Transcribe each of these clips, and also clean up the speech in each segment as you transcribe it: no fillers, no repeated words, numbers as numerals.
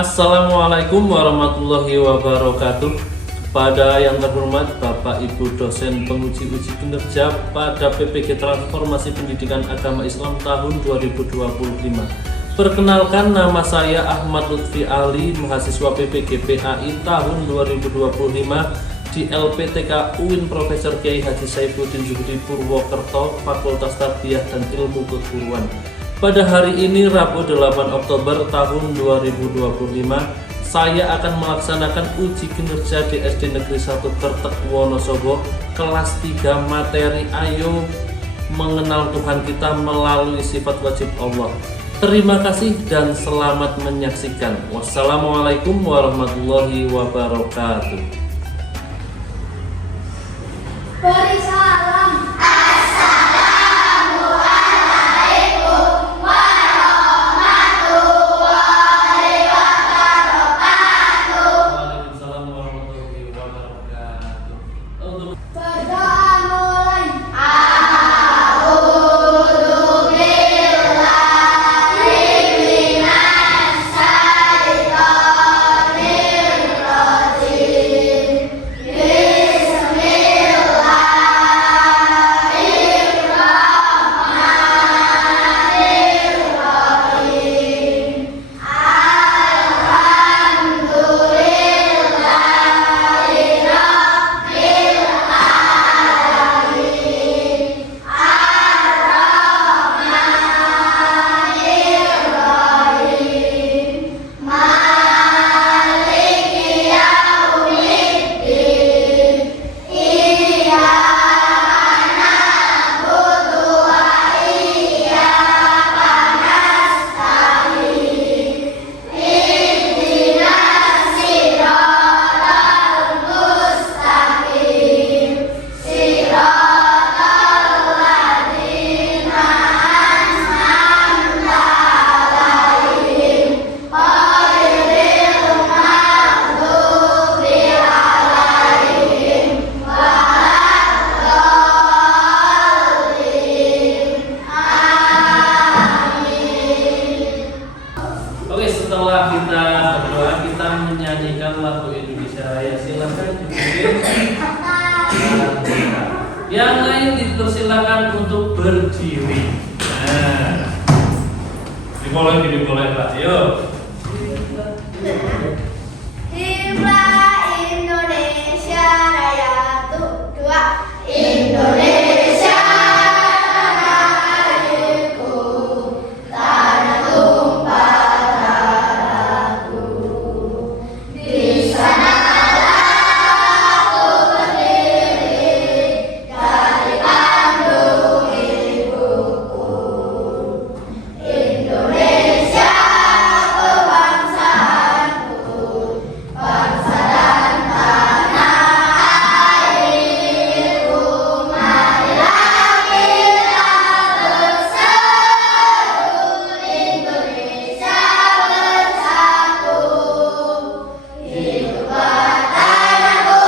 Assalamualaikum warahmatullahi wabarakatuh. Kepada yang terhormat Bapak Ibu dosen penguji uji kinerja pada PPG Transformasi Pendidikan Agama Islam tahun 2025. Perkenalkan, nama saya Ahmad Lutfi Ali, mahasiswa PPG PAI tahun 2025 di LPTK UIN Profesor Kiai Haji Saifuddin Zuhdi Purwokerto, Fakultas Tarbiyah dan Ilmu Keguruan. Pada hari ini Rabu 8 Oktober tahun 2025, saya akan melaksanakan uji kinerja di SD Negeri 1 Kertek Wonosobo kelas 3 materi Ayo Mengenal Tuhan Kita melalui Sifat Wajib Allah. Terima kasih dan selamat menyaksikan. Wassalamualaikum warahmatullahi wabarakatuh. Beri salam. Setelah kita berdoa, kita menyanyikan lagu Indonesia Raya. Silakan yang lain dipersilakan untuk berdiri. Nah, dimulai Pak. Yuk. Himna Indonesia Raya 2. Indonesia tanah airku, tanah tumpah darahku. Di sanalah aku berdiri dari kandung ibuku. Indonesia kebangsaanku, bangsa dan tanah airku. Marilah kita bersatu, Indonesia bersatu. Hiduplah tanahku,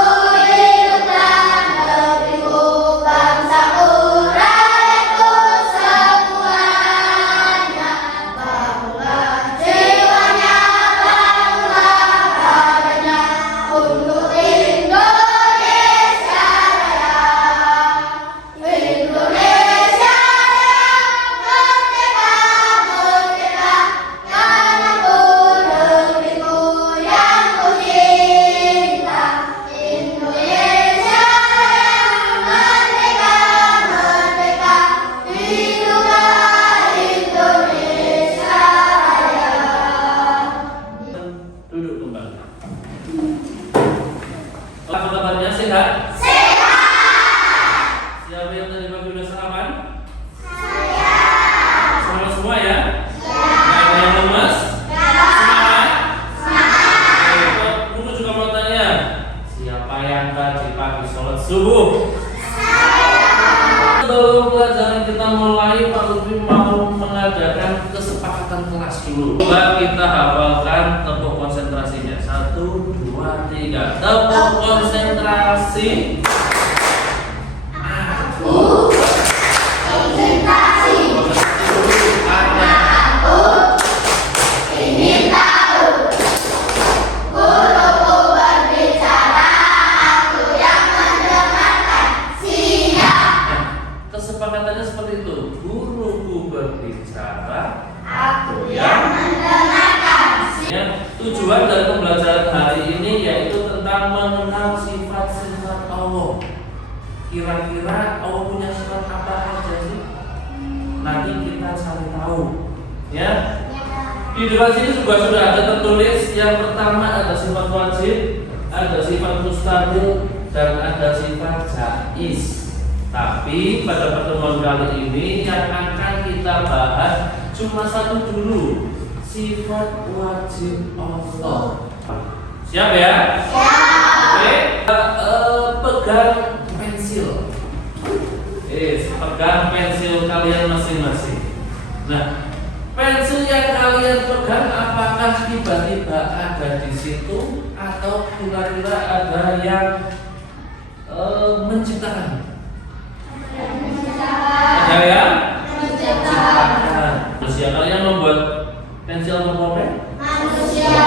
hiduplah negeriku, bangsaku, rakyatku semuanya. Bangunlah jiwanya, bangunlah raganya untuk Indonesia Raya. Indonesia merdeka, merdeka, tanahku, negeriku yang ku cinta. Indonesia merdeka, merdeka, hiduplah Indonesia Raya. Duduk kembali. Apa kabarnya, sehat? Siapa yang tadi pagi udah sarapan? Sama semua ya? Nggak ada yang lemas? Semangat? Oke, Guru juga mau tanya, siapa yang tadi pagi sholat subuh? Sebelum pelajaran kita mulai, Pak Lutfi mau mengadakan kesepakatan kelas dulu. Coba kita hafalkan tepuk konsentrasinya. 1, 2, 3. Tepuk konsentrasi. Konsentrasi. Tanya. Aku ingin tahu. seperti itu. Guruku berbicara, Aku yang mendengarkan. ya, tujuan dari pembelajaran hari ini yaitu tentang mengenal sifat-sifat Allah. Kira-kira Allah punya sifat apa aja sih? Nanti kita cari tahu, ya. Di depan sini juga sudah ada tertulis. Yang pertama ada sifat wajib, ada sifat mustahil, dan ada sifat jaiz. Tapi pada pertemuan kali ini yang akan kita bahas cuma satu dulu, sifat wajib Allah. Siap ya? Siap. Oke. Pegang pensil. Pegang pensil kalian masing-masing. Nah, pensil yang kalian pegang apakah tiba-tiba ada di situ atau kira-kira ada yang menciptakan? Ada yang menciptakan. Manusia, kalian membuat pensil atau pulpen? Manusia.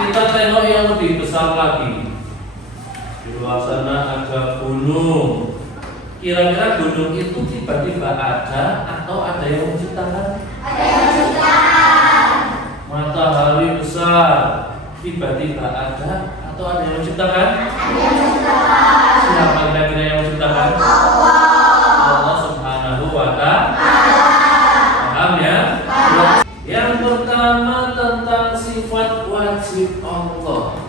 Kita tengok yang lebih besar lagi. Di luar sana ada gunung. Kira-kira gunung itu tiba-tiba ada atau ada yang menciptakan? Ada yang menciptakan. Matahari besar, tiba-tiba ada atau ada yang menciptakan? Ada yang menciptakan. Siapa kira-kira yang menciptakan? Allah Subhanahu wa Ta'ala. Paham ya? Yang pertama tentang sifat wajib Allah.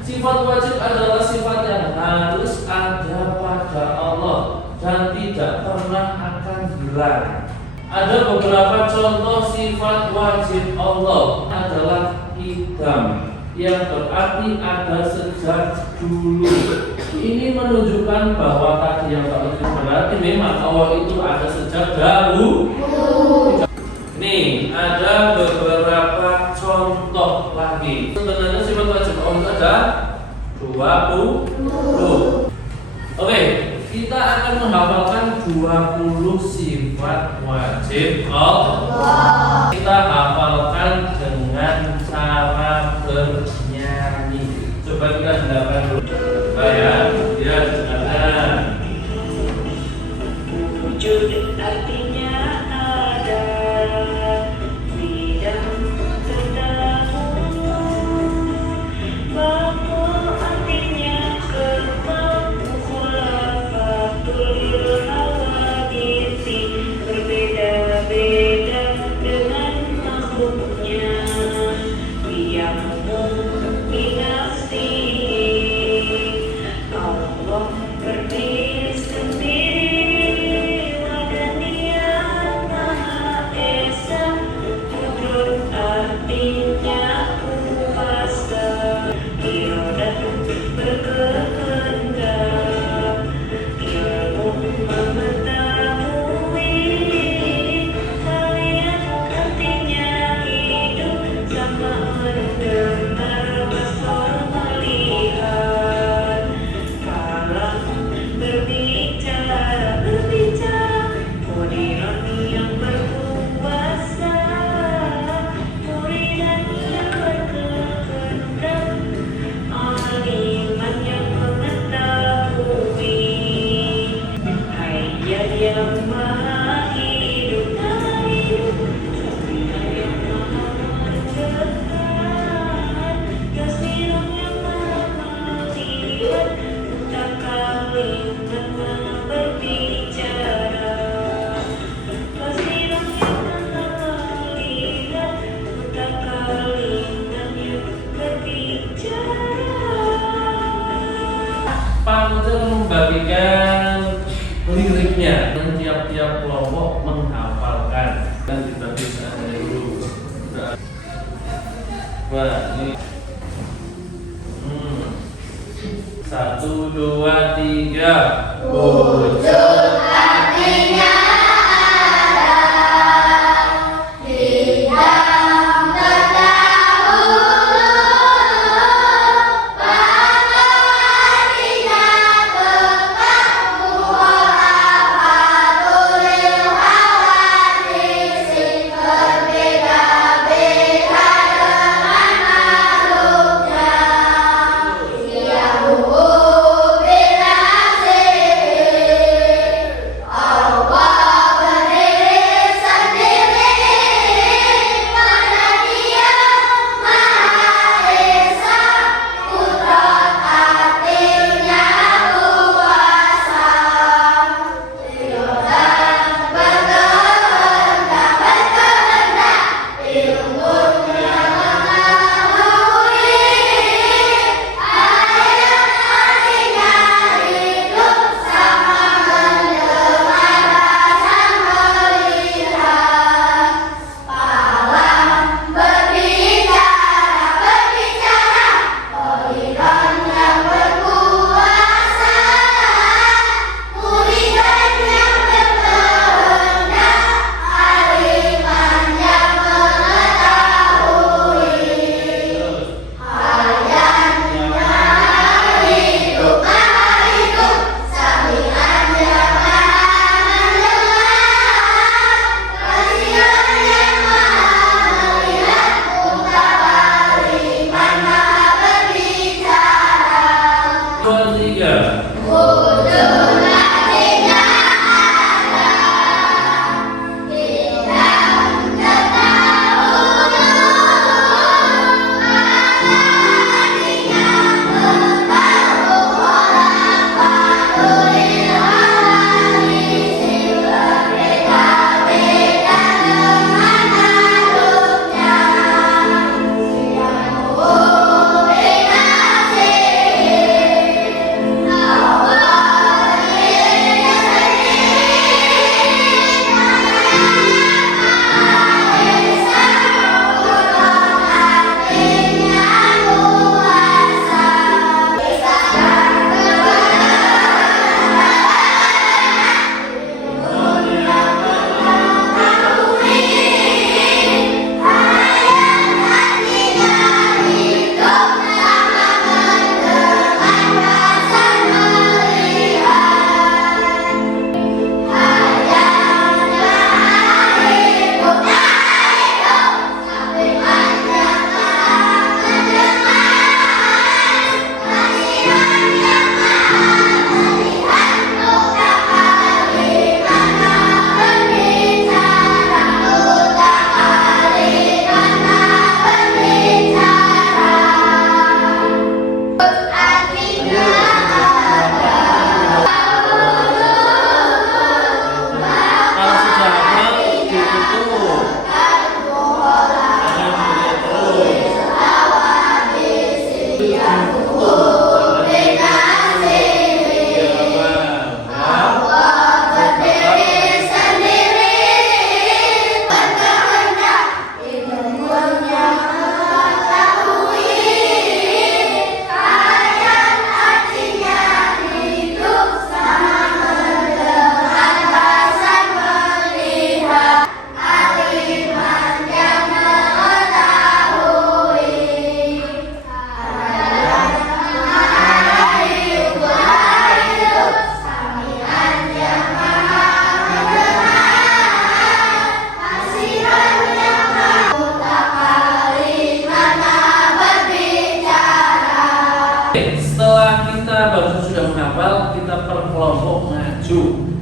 Sifat wajib adalah sifat yang harus ada pada Allah dan tidak pernah akan hilang. Ada beberapa contoh sifat wajib Allah adalah idam, yang berarti ada sejak dulu. Ini menunjukkan bahwa tadi yang berarti memang Allah itu ada sejak dahulu. Nih, ada beberapa contoh lagi. Sebenarnya sifat wajib Allah ada 20. Oke, kita akan menghafalkan 20 sifat wajib Allah. Kita hafalkan dengan cara bernyanyi. Coba kita dengarkan dulu. Ya, dengarkan. Wujud artinya ada, tidak terdahulu. Bapa artinya kekal, mukhalafatul hawaditsi, berbeda-beda dengan makhluknya. Yang menginasi Allah berdiri sendiri, Dia Maha Esa. Wujud artinya kuasa, iradat berkehendak, ilmu mengetahui. Kalian artinya hidup, sama mendengar, basar melihat. Kalam berbicara, Qadiran yang berkuasa, Muridan yang berkehendak, Aliman yang mengetahui. Hayat yang maha hidup, Sami'an yang maha mendengar, Basiran yang maha melihat, Mutakalim yang maha berbicara. Basiran yang maha melihat, Mutakalim yang berbicara. Panitia membagikan liriknya dan tiap-tiap kelompok menghafalkan dan dibagi saja dulu. Wah, ini 1, 2, 3. Wujud artinya ada, tidak terdahulu. Bapa artinya kekal, mukhalafatul hawaditsi, berbeda-beda dengan makhluknya. Dia binasih.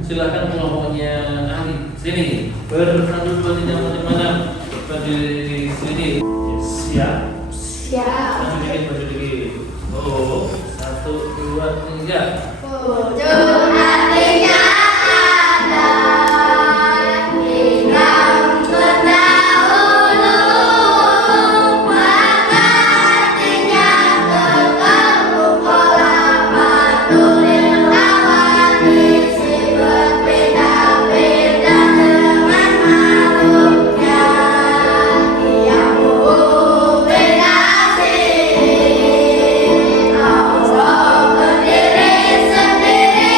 Silakan kelompoknya Ali. Sini. Bersatu dua tiga mana? Berdiri sini. Siap. Siap. Maju dikit. Oh, 1, 2, 3. Wujud artinya ada hilang terdahulu, maka artinya kekal pola patulir awali si berbeda-beda dengan makhluknya yang berbeda sih. Allah berdiri sendiri.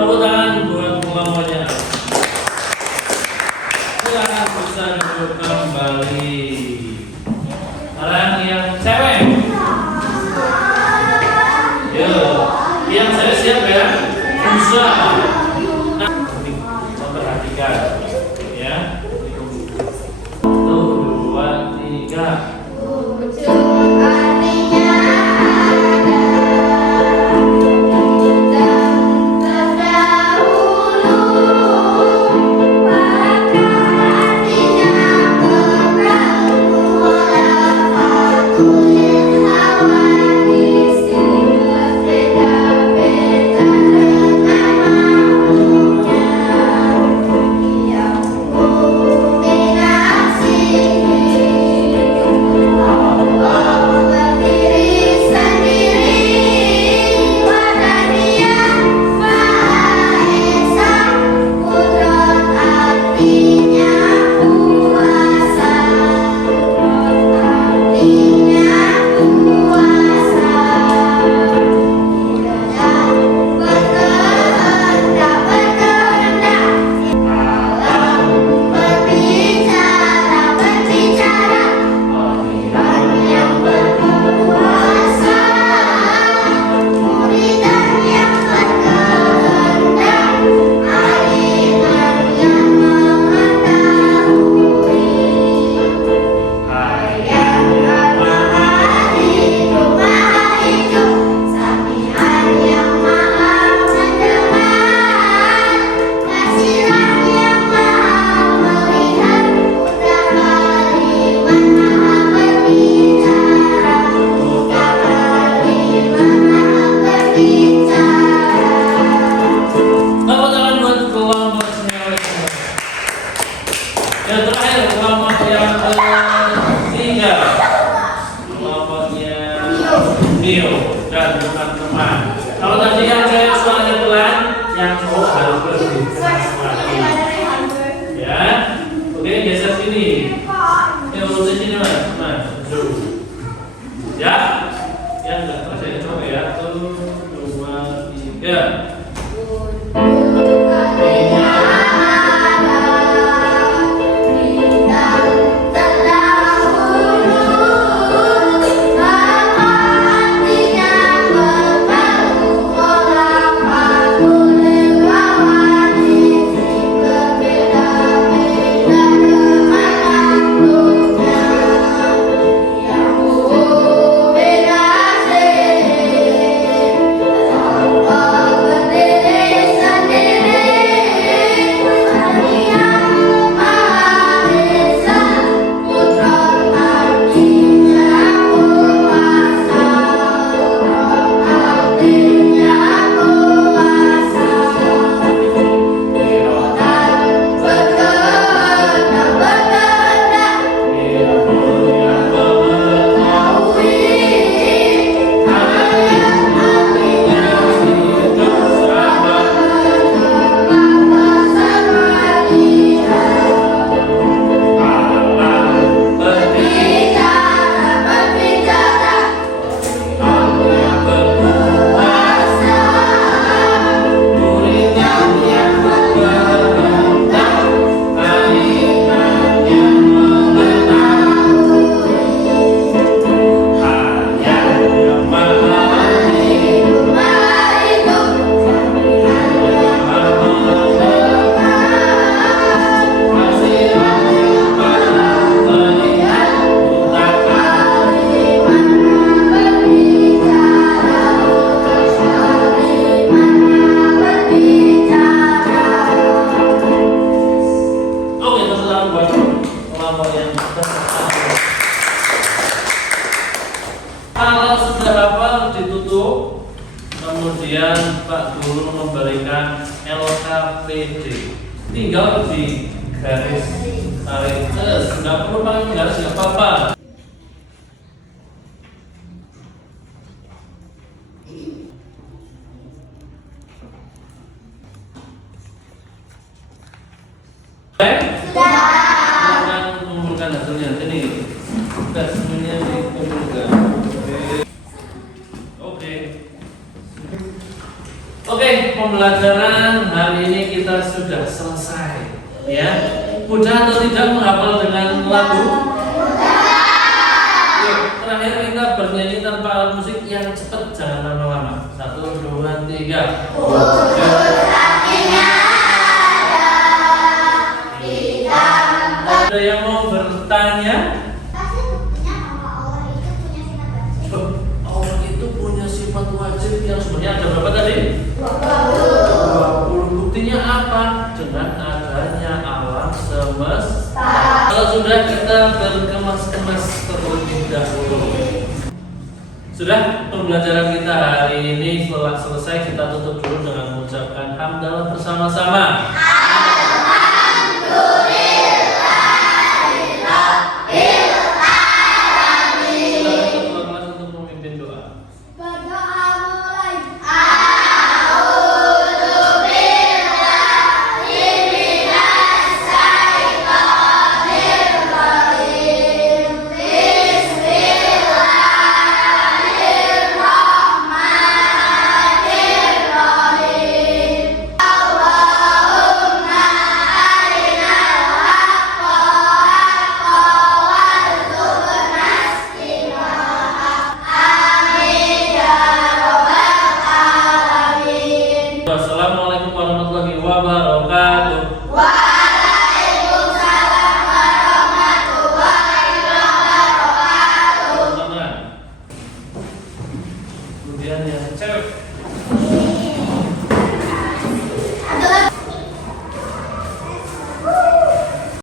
Tepuk tangan buat kelompoknya. Silakan bisa duduk kembali. Sekarang yang cewek. Yo, yang saya siap ya. Bisa. Nah, perhatikan ya. 1, 2, 3. Wujud artinya ada hilang terdahulu, maka artinya kekal pola patulir awali si berbeda-beda dengan makhluknya yang berbeda sih. Allah berdiri sendiri, warna Dia Maha Esa, kudrat artinya kuasa, kudrat artinya kuasa. Tidak berkehendak, alam berbicara, Tuhan yang berkuasa, muridan yang berkehendak, aliman yang mengetahui, hayat maha hidup, samian yang maha mendengar, kasihan yang maha melihat, mutakaliman maha berbicara, mutakaliman maha berbicara. Tepuk tangan buat kelompok cewek. Yang terakhir kelompok yang ketiga. Kelompoknya Neo dan teman-teman. Kalau tadi yang cewek suaranya pelan, yang cowok harus berbicara semakin. Ya, oke geser sini. Ya urutin sini mas, maju. Ya, yang nggak terasa ya coba ya. 1, 2, 3. Wujud artinya ada hilang terdahulu, maka artinya kekal pola patulir awali si berbeda-beda dengan makhluknya yang Allah yang berkata. Kalau sudah hafal ditutup, kemudian Pak Guru memberikan LKPD. Tinggal di garis tarik. Nggak perlu pakai garis, nggak apa-apa. Akan mengumpulkan hasilnya. Ini kita semuanya dikumpulkan. Oke, pembelajaran hari ini kita sudah selesai. Ya, mudah atau tidak menghafal dengan lagu? Yuk, terakhir kita bernyanyi tanpa alat musik yang cepat, jangan lama-lama. 1, 2, 3. Ada yang mau bertanya? Allah itu punya sifat wajib yang sebenarnya ada berapa tadi? 20. Buktinya apa? Dengan adanya alam semesta. Kalau sudah kita berkemas-kemas terlebih dahulu. Sudah pembelajaran kita hari ini setelah selesai, kita tutup dulu dengan mengucapkan hamdalah bersama-sama.